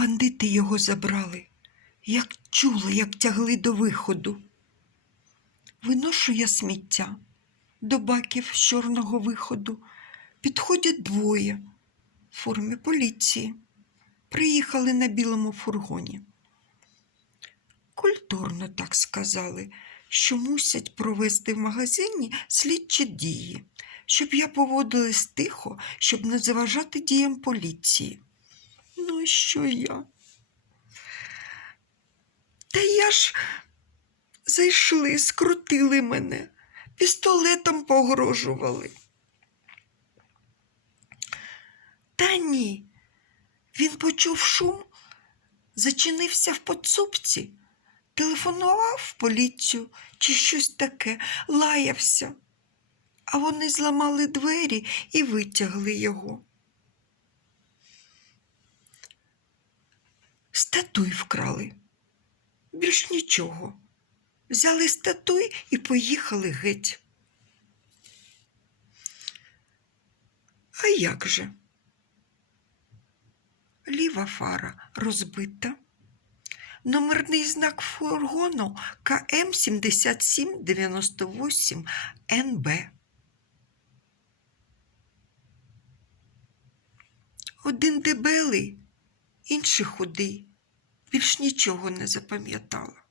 бандити його забрали. Як чула, як тягли до виходу. Виношу я сміття до баків з чорного виходу. Підходять двоє в формі поліції. Приїхали на білому фургоні. Культурно так сказали, що мусять провести в магазині слідчі дії, щоб я поводилась тихо, щоб не заважати діям поліції. Ну, що я? Та я ж зайшли, скрутили мене, пістолетом погрожували. Та ні. Він почув шум, зачинився в подсупці, телефонував в поліцію чи щось таке, лаявся. А вони зламали двері і витягли його. Статуй вкрали. Більш нічого. Взяли статуй і поїхали геть. А як же? Ліва фара розбита. Номерний знак фургону КМ 7798 НБ. Один дебелий, інший худий. Більш нічого не запам'ятала.